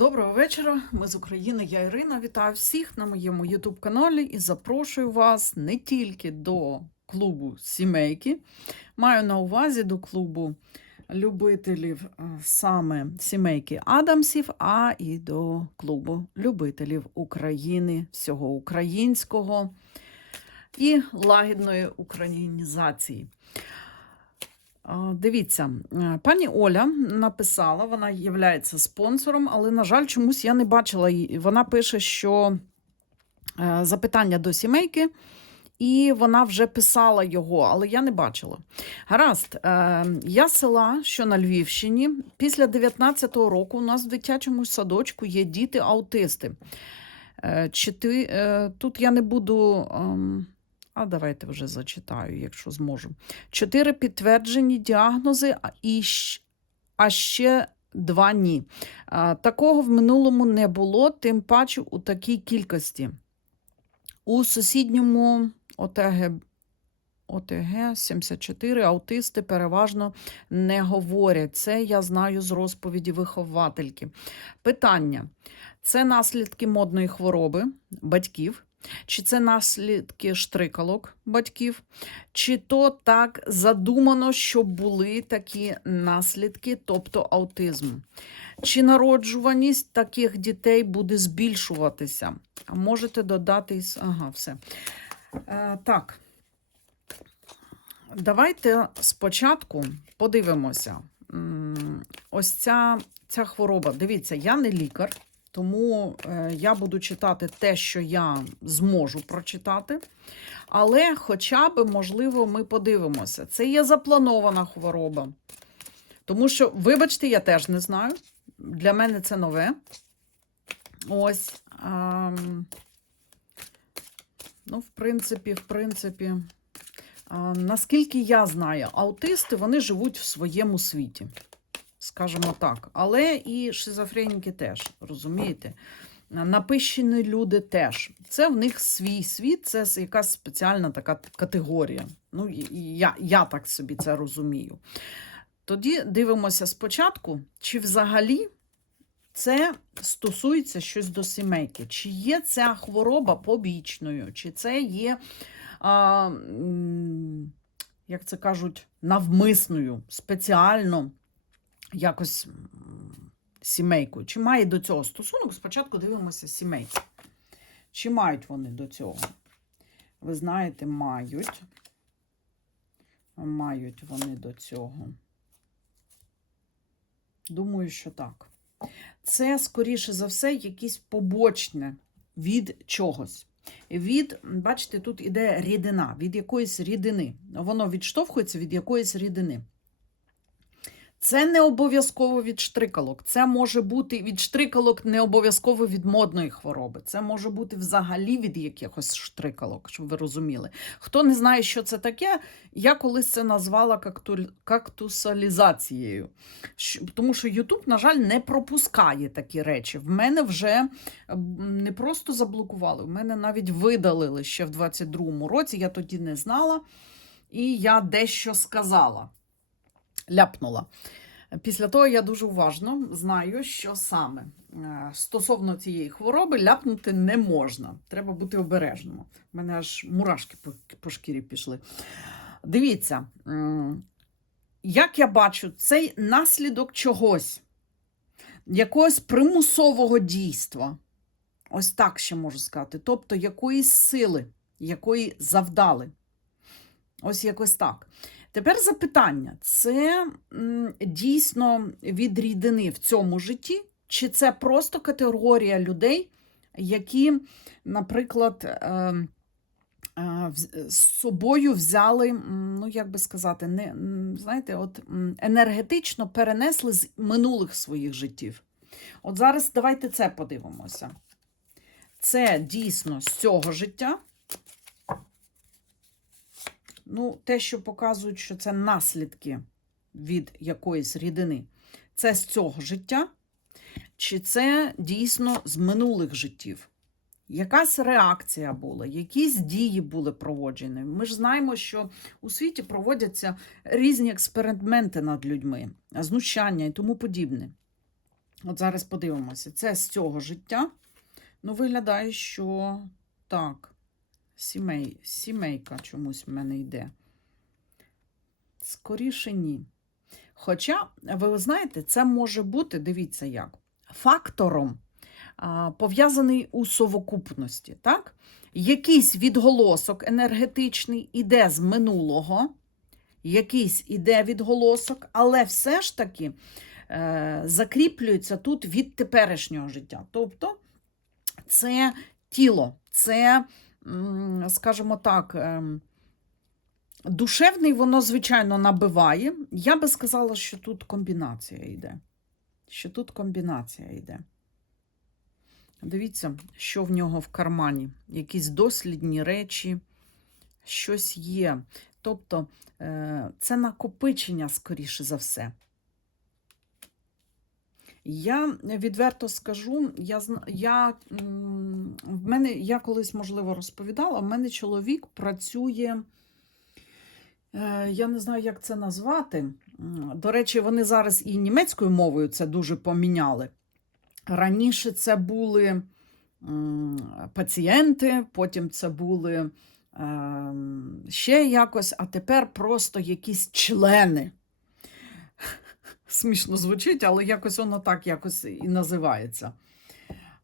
Доброго вечора. Ми з України. Я Ірина. Вітаю всіх на моєму YouTube каналі і запрошую вас не тільки до клубу сімейки. Маю на увазі до клубу любителів е, саме сімейки Адамсів, а і до клубу любителів України, всього українського і лагідної українізації. Дивіться, е, пані Оля написала, вона є спонсором, але, на жаль, чомусь я не бачила її. Вона пише, що е, запитання до сімейки, і вона вже писала його, але я не бачила. Гаразд, е, я села, що на Львівщині, після 19-го року у нас в дитячому садочку є діти-аутисти. Чи ти, тут я не буду. А давайте вже зачитаю, якщо зможу. Чотири підтверджені діагнози, і а ще два ні. Такого в минулому не було, тим паче у такій кількості. У сусідньому ОТГ, ОТГ 74 аутисти переважно не говорять. Це я знаю з розповіді виховательки. Питання: це наслідки модної хвороби батьків? Чи це наслідки штрикалок батьків? Чи то так задумано, щоб були такі наслідки, тобто аутизм? Чи народжуваність таких дітей буде збільшуватися? Можете додати. Ага, все. Е, так. Давайте спочатку подивимося. Ось ця, ця хвороба. Дивіться, я не лікар, тому е, я буду читати те, що я зможу прочитати. Але хоча б, можливо, ми подивимося. Це є запланована хвороба. Тому що, вибачте, я теж не знаю. Для мене це нове. Ось. ам, ну, в принципі, в принципі, а, наскільки я знаю, аутисти вони живуть в своєму світі, скажімо так. Але і шизофреніки теж, розумієте? Напищені люди теж. Це в них свій світ, це якась спеціальна така категорія. Ну, я, я так собі це розумію. Тоді дивимося спочатку, чи взагалі це стосується щось до сімейки. Чи є ця хвороба побічною, чи це є, а, як це кажуть, навмисною, спеціально якось м, сімейкою. Чи має до цього стосунок? Спочатку дивимося сімейки. Чи мають вони до цього? Ви знаєте, мають. Мають вони до цього. Думаю, що так. Це, скоріше за все, якесь побочне від чогось. Від, бачите, тут іде рідина, від якоїсь рідини. Воно відштовхується від якоїсь рідини. Це не обов'язково від штрикалок. Це може бути від штрикалок не обов'язково від модної хвороби. Це може бути взагалі від якихось штрикалок, щоб ви розуміли. Хто не знає, що це таке, я колись це назвала какту... кактусалізацією. Тому що YouTube, на жаль, не пропускає такі речі. В мене вже не просто заблокували, в мене навіть видалили ще в 22-му році. Я тоді не знала, і я дещо сказала, ляпнула. Після того я дуже уважно знаю, що саме е, стосовно цієї хвороби ляпнути не можна. Треба бути обережним. У мене аж мурашки по, шкірі пішли. Дивіться, як я бачу, цей наслідок чогось, якогось примусового дійства. Ось так ще можу сказати. Тобто якоїсь сили, якої завдали. Ось якось так. Тепер запитання: це дійсно від рідини в цьому житті, чи це просто категорія людей, які, наприклад, е, е, з собою взяли, ну як би сказати, не, знаєте, от енергетично перенесли з минулих своїх життів. От зараз давайте це подивимося. Це дійсно з цього життя. Ну, те, що показують, що це наслідки від якоїсь рідини, це з цього життя, чи це дійсно з минулих життів? Якась реакція була, якісь дії були проводжені. Ми ж знаємо, що у світі проводяться різні експерименти над людьми, знущання і тому подібне. От зараз подивимося. Це з цього життя. Ну, виглядає, що так. Сімей, сімейка чомусь в мене йде. Скоріше ні. Хоча, ви знаєте, це може бути, дивіться як, фактором пов'язаний у совокупності. Так? Якийсь відголосок енергетичний іде з минулого, якийсь іде відголосок, але все ж таки е, закріплюється тут від теперішнього життя. Тобто це тіло, це, скажімо так, ем, душевний воно, звичайно, набиває. Я би сказала, що тут комбінація йде. Що тут комбінація йде. Дивіться, що в нього в кармані. Якісь дослідні речі, щось є. Тобто е, це накопичення, скоріше за все. Я відверто скажу, я, я, в мене, я колись, можливо, розповідала, в мене чоловік працює, е, я не знаю, як це назвати. До речі, вони зараз і німецькою мовою це дуже поміняли. Раніше це були пацієнти, потім це були ем, ще якось, а тепер просто якісь члени. Смішно звучить, але якось воно так якось і називається.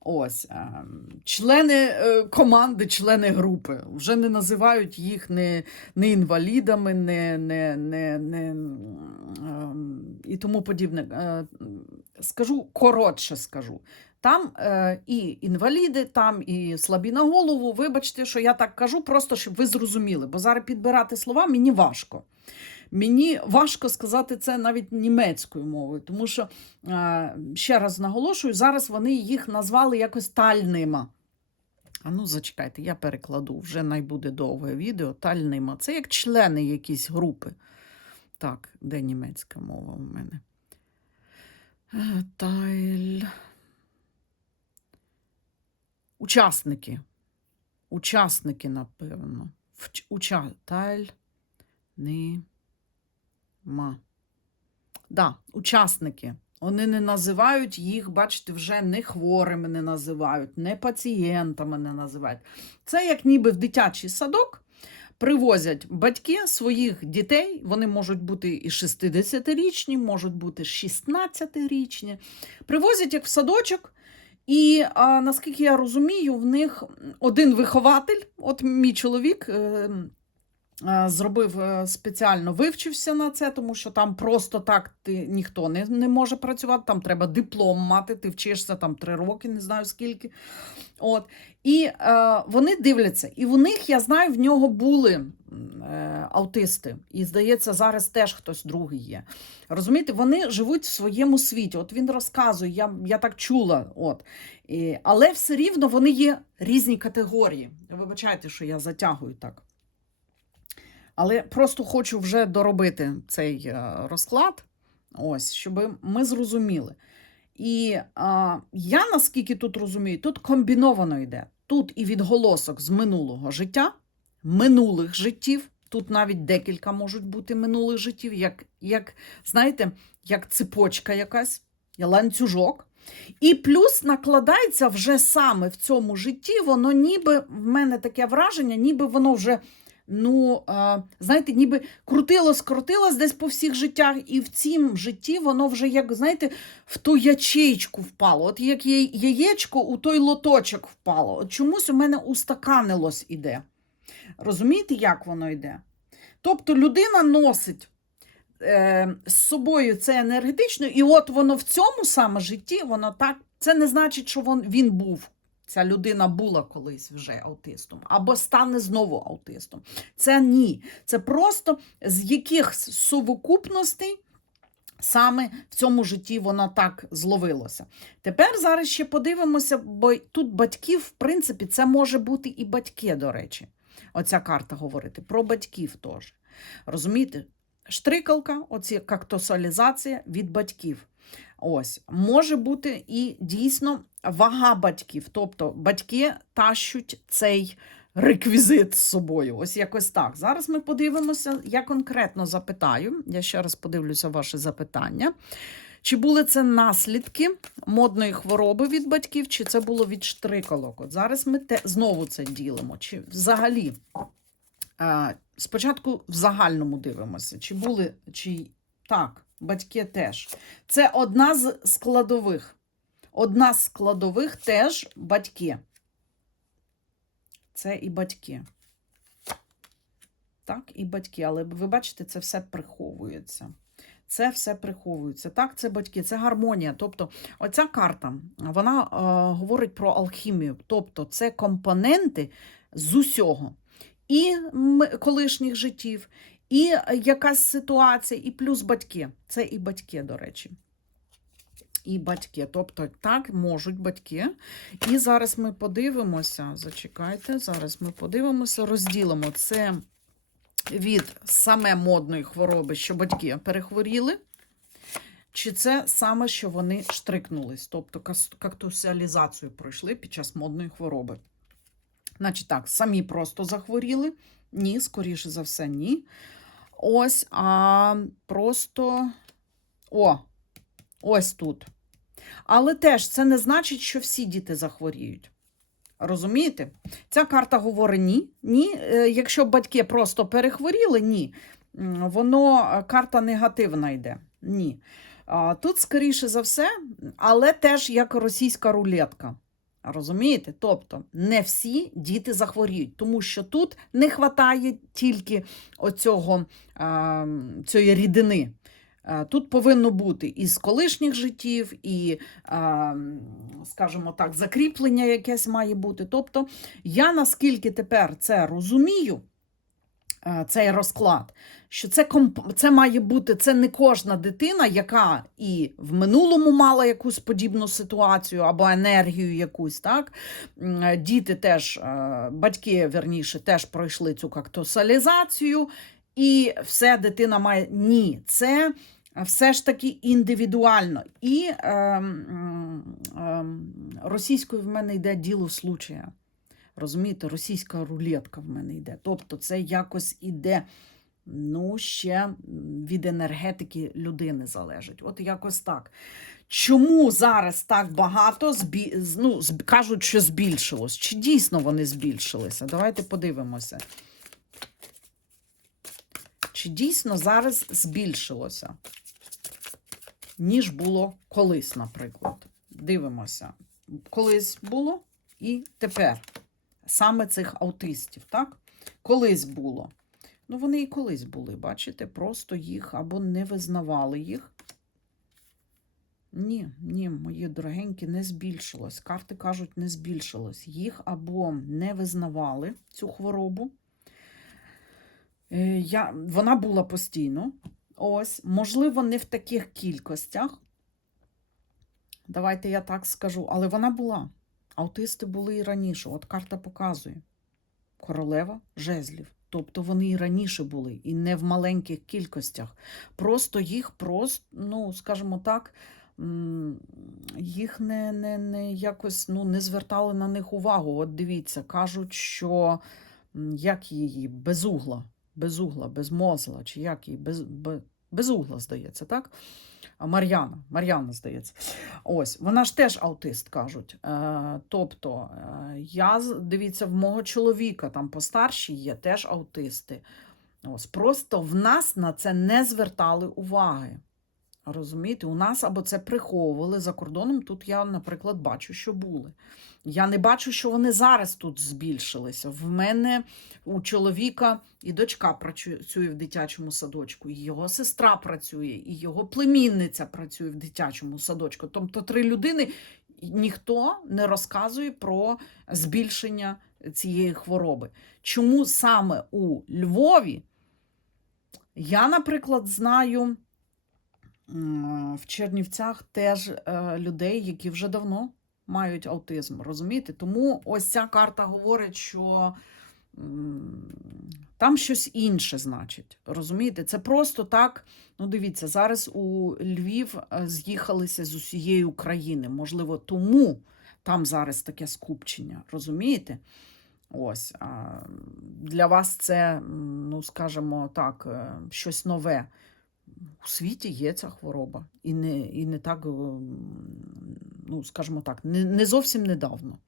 Ось ем, члени е, команди, члени групи. Вже не називають їх не, не інвалідами, не, не, не, не, ем, і тому подібне. Е, Скажу коротше скажу. Там е, і інваліди, там і слабі на голову. Вибачте, що я так кажу, просто щоб ви зрозуміли, бо зараз підбирати слова мені важко. Мені важко сказати це навіть німецькою мовою, тому що, е, ще раз наголошую, зараз вони їх назвали якось тальнима. А ну, зачекайте, я перекладу, вже найбуде довге відео. Тальнима. Це як члени якісь групи. Так, де німецька мова у мене? Е, Тайль. Учасники. Учасники, напевно. Уча... Тайль. Ни. Ма. Да, учасники. Вони не називають їх, бачите, вже не хворими не називають, не пацієнтами не називають. Це як ніби в дитячий садок привозять батьки своїх дітей. Вони можуть бути і 60-річні, можуть бути 16-річні. Привозять як в садочок. І а, наскільки я розумію, в них один вихователь, от мій чоловік. Е, Зробив е, спеціально вивчився на це, тому що там просто так ти ніхто не, не може працювати. Там треба диплом мати, ти вчишся там три роки, не знаю скільки. От. І е, вони дивляться. І в них, я знаю, в нього були е, аутисти. І здається, зараз теж хтось другий є. Розумієте, вони живуть в своєму світі. От він розказує, я, я так чула. От. І, але все рівно вони є різні категорії. Вибачайте, що я затягую так. Але просто хочу вже доробити цей е, розклад, ось, щоб ми зрозуміли. І а, я наскільки тут розумію, тут комбіновано йде. Тут і відголосок з минулого життя, минулих життів. Тут навіть декілька можуть бути минулих життів, як, як знаєте, як цепочка якась, ланцюжок. І плюс накладається вже саме в цьому житті, воно ніби в мене таке враження, ніби воно вже, ну, знаєте, ніби крутилось, крутилось десь по всіх життях, і в цім житті воно вже, як, знаєте, в ту ячейку впало. От як яєчко у той лоточок впало. От чомусь у мене устаканилось іде. Розумієте, як воно йде? Тобто людина носить е, з собою це енергетично, і от воно в цьому саме житті, воно так. Це не значить, що він був. Ця людина була колись вже аутистом, або стане знову аутистом. Це ні. Це просто з яких совокупностей саме в цьому житті воно так зловилося. Тепер зараз ще подивимося, бо тут батьків, в принципі, це може бути і батьки, до речі. Оця карта говорити про батьків теж. Розумієте? Штрикалка, оці кактосалізація від батьків. Ось, може бути і дійсно вага батьків. Тобто батьки тащуть цей реквізит з собою. Ось якось так. Зараз ми подивимося, я конкретно запитаю. Я ще раз подивлюся ваше запитання. Чи були це наслідки модної хвороби від батьків, чи це було від штрикалок? От зараз ми те, знову це ділимо. Чи взагалі е, спочатку в загальному дивимося, чи були, чи так, батьки теж. Це одна з складових. Одна з складових теж батьки. Це і батьки. Так, і батьки. Але ви бачите, це все приховується. Це все приховується. Так, це батьки, це гармонія. Тобто, оця карта вона е, говорить про алхімію. Тобто, це компоненти з усього. І колишніх життів, і якась ситуація, і плюс батьки. Це і батьки, до речі. І батьки. Тобто, так, можуть батьки. І зараз ми подивимося. Зачекайте, зараз ми подивимося, розділимо це від саме модної хвороби, що батьки перехворіли. Чи це саме, що вони штрикнулись, тобто кактусіалізацію пройшли під час модної хвороби? Значить так, самі просто захворіли? Ні, скоріше за все, ні. Ось, а просто о, ось тут. Але теж це не значить, що всі діти захворіють. Розумієте? Ця карта говорить ні. Ні. Е, Якщо батьки просто перехворіли, ні. Воно е, карта негативна йде. Ні. Тут, скоріше за все, але теж як російська рулетка. Розумієте? Тобто не всі діти захворіють, тому що тут не вистачає тільки оцього, цієї рідини. Тут повинно бути із колишніх життів, і, скажімо так, закріплення якесь має бути. Тобто, я наскільки тепер це розумію, цей розклад, що це, це має бути це не кожна дитина, яка і в минулому мала якусь подібну ситуацію або енергію якусь, так? Е, Діти теж, е, батьки, верніше, теж пройшли цю кактусалізацію, і все дитина має. Ні, це все ж таки індивідуально. І ем, ем, російською в мене йде діло случая. Розумієте, російська рулетка в мене йде. Тобто це якось іде, ну, ще від енергетики людини залежить. От якось так. Чому зараз так багато збі... ну, кажуть, що збільшилось? Чи дійсно вони збільшилися? Давайте подивимося. Чи дійсно зараз збільшилося, ніж було колись, наприклад? Дивимося. Колись було і тепер. Саме цих аутистів, так? Колись було. Ну, вони і колись були, бачите, просто їх або не визнавали їх. Ні, ні, мої дорогенькі, не збільшилось. Карти кажуть, не збільшилось. Їх або не визнавали цю хворобу. Е, Я, вона була постійно. Ось, можливо, не в таких кількостях. Давайте я так скажу, але вона була. Аутисти були і раніше. От карта показує. Королева жезлів. Тобто вони і раніше були, і не в маленьких кількостях. Просто їх, просто, ну, скажімо так, їх не, не, не якось ну, не звертали на них увагу. От дивіться, кажуть, що як її безугла, безугла, безмозла, чи як її, без, без, безугла, здається, так? Мар'яна, Мар'яна, здається. Ось, вона ж теж аутист, кажуть. Е, тобто, е, я, дивіться, в мого чоловіка там постарші є теж аутисти. Ось, просто в нас на це не звертали уваги. Розумієте, у нас або це приховували за кордоном. Тут я, наприклад, бачу, що були. Я не бачу, що вони зараз тут збільшилися. В мене у чоловіка і дочка працює в дитячому садочку, і його сестра працює, і його племінниця працює в дитячому садочку. Тобто три людини ніхто не розказує про збільшення цієї хвороби. Чому саме у Львові? Я, наприклад, знаю в Чернівцях теж е, людей, які вже давно мають аутизм, розумієте? Тому ось ця карта говорить, що там щось інше, значить. Розумієте? Це просто так. Ну, дивіться, зараз у Львів е, з'їхалися з усієї України. Можливо, тому там зараз таке скупчення, розумієте? Ось для вас це, ну скажімо так, е, щось нове. У світі є ця хвороба. І не, і не так, ем, ну, скажімо так, не, не зовсім недавно.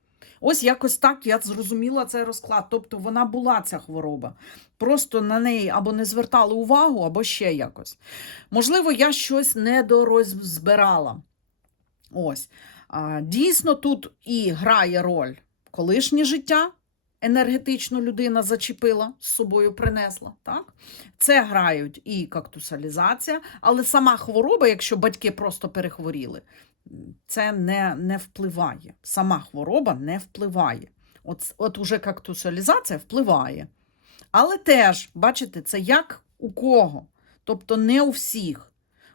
Ось якось так я зрозуміла цей розклад. Тобто вона була ця хвороба. Просто на неї або не звертали увагу, або ще якось. Можливо, я щось недорозбирала. Ось. Дійсно, тут і грає роль колишнє життя. Енергетично людина зачепила, з собою принесла. Так? Це грають і кактусалізація, але сама хвороба, якщо батьки просто перехворіли, це не, не впливає. Сама хвороба не впливає. От, от уже кактусалізація впливає. Але теж, бачите, це як у кого. Тобто не у всіх.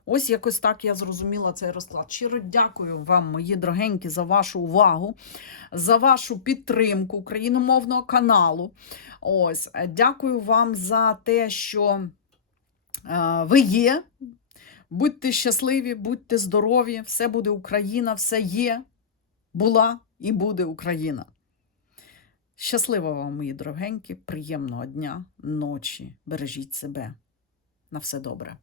Ось якось так я зрозуміла цей розклад. Щиро дякую вам, мої дорогенькі, за вашу увагу, за вашу підтримку україномовного каналу. Ось, е, дякую вам за те, що е, ви є. Будьте щасливі, будьте здорові, все буде Україна, все є, була і буде Україна. Щаслива вам, мої дорогенькі, приємного дня, ночі. Бережіть себе. На все добре.